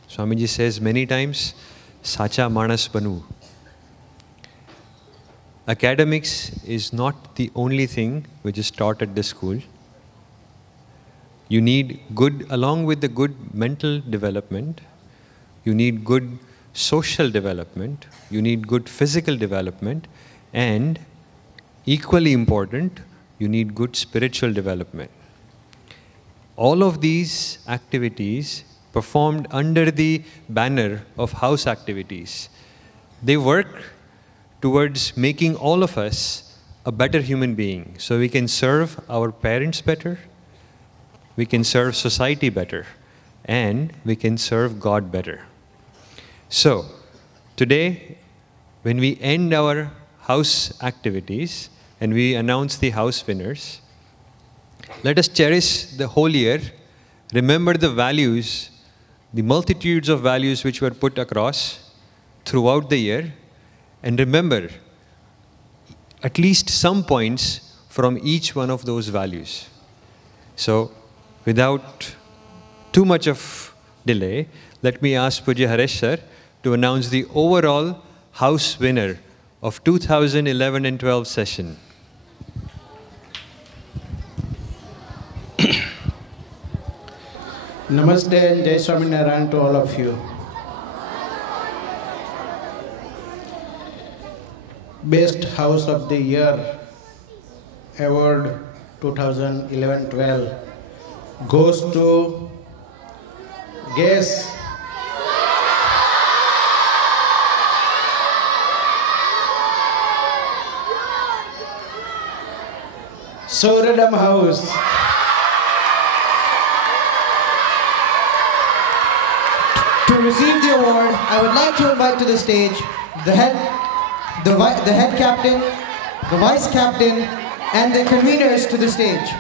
Swamiji says many times, Sacha Manas Banu. Academics is not the only thing which is taught at this school. You need good, along with the good mental development, you need good social development, you need good physical development, and equally important, you need good spiritual development. All of these activities performed under the banner of house activities, they work towards making all of us a better human being, so we can serve our parents better, we can serve society better, and we can serve God better. So, today, when we end our house activities and we announce the house winners, let us cherish the whole year, remember the values, the multitudes of values which were put across throughout the year, and remember at least some points from each one of those values. So, without too much of delay, let me ask Pujya Harish sir to announce the overall house winner of 2011 and 12 session. Namaste and Jai Swaminarayan to all of you. Best House of the Year Award 2011-12 goes to, guess, Soradam House. To receive the award, I would like to invite to the stage the head captain, the vice captain, and the conveners to the stage.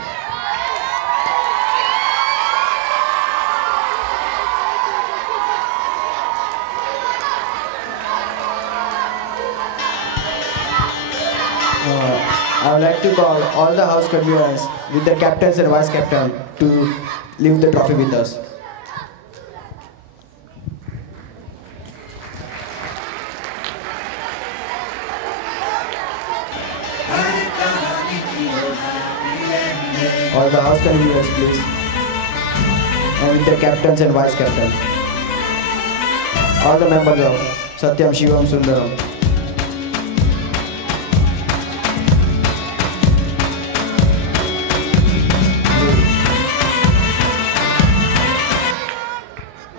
I would like to call all the house conveners with the captains and vice captain to leave the trophy with us. All the house conveners, please. And with the captains and vice captain. All the members of Satyam Shivam Sundaram.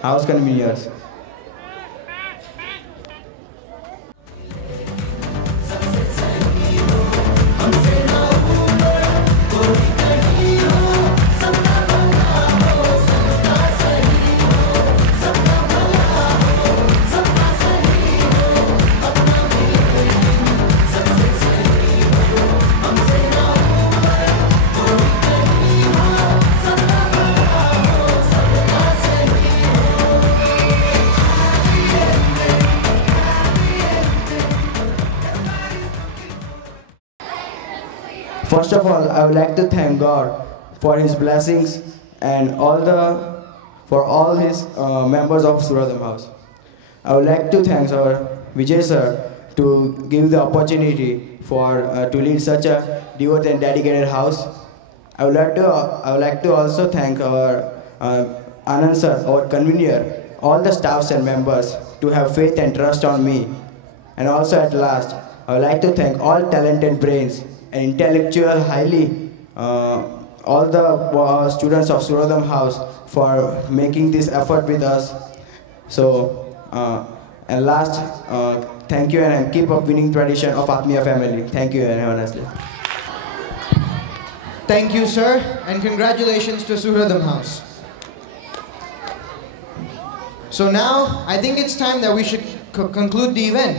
House conveners. First of all, I would like to thank God for His blessings and for all His members of Suradam House. I would like to thank our Vijay sir to give the opportunity to lead such a devoted and dedicated house. I would like to also thank our Anand sir, our convener, all the staffs and members to have faith and trust on me. And also at last, I would like to thank all talented brains and intellectual all the students of Suradam House for making this effort with us. So, and last, thank you and keep up winning tradition of Atmiya family. Thank you and have a nice day. Thank you, sir, and congratulations to Suradam House. So now, I think it's time that we should conclude the event.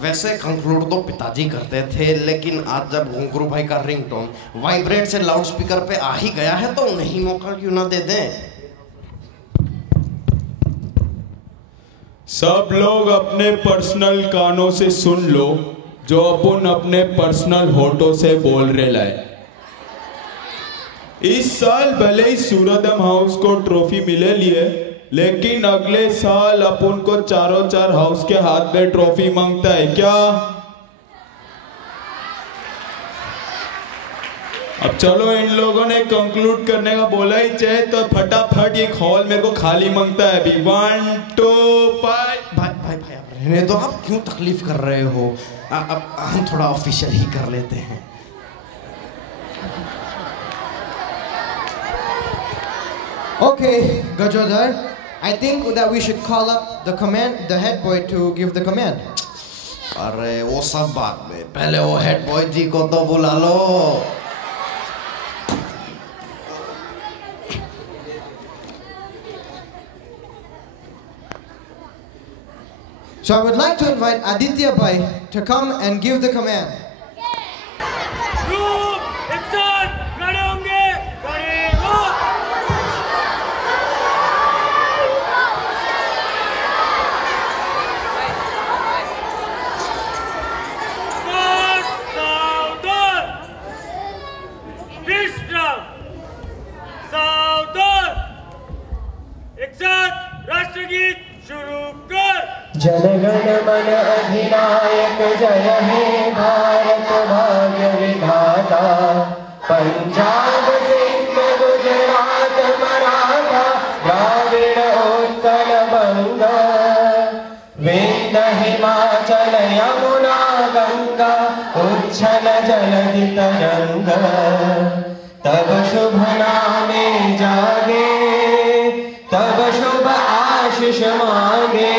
वैसे conclude तो पिताजी करते थे, लेकिन आज जब घुंगरू भाई का रिंगटोन वाइब्रेट से लाउड स्पीकर पे आ ही गया है तो उन्हें मौका क्यों ना दे दें। सब लोग अपने पर्सनल कानों से सुन लो जो अपन अपने पर्सनल होठों से बोल रहे लाए। इस साल भले ही सूरदम हाउस को ट्रॉफी मिले लिए, लेकिन अगले साल अपन को चारों चार हाउस के हाथ में ट्रॉफी मांगता है क्या? अब चलो, इन लोगों ने कंक्लूड करने का बोला ही चाहे तो फटाफट ये हॉल मेरे को खाली मांगता है अभी। 1 2 5। भाई रहने दो, आप क्यों तकलीफ कर रहे हो? अब हम थोड़ा ऑफिशियल ही कर लेते हैं। Okay, Gajodhar, I think that we should call up the head boy to give the command. अरे वो सब बात में, पहले वो हेड बॉय जी को तो बुला लो। So I would like to invite Aditya Bhai to come and give the command. राष्ट्रगीत शुरू कर। जनगण मन अधिनायक जय हे भारत भाग्य विधाता, पंजाब सिंध गुजरात मराठा द्राविड़ उत्कल बंग, विंध्य हिमाचल यमुना गंगा उच्छल जलधि तरंग, तब शुभ नामे जागे तब शुभ आशीष मांगे,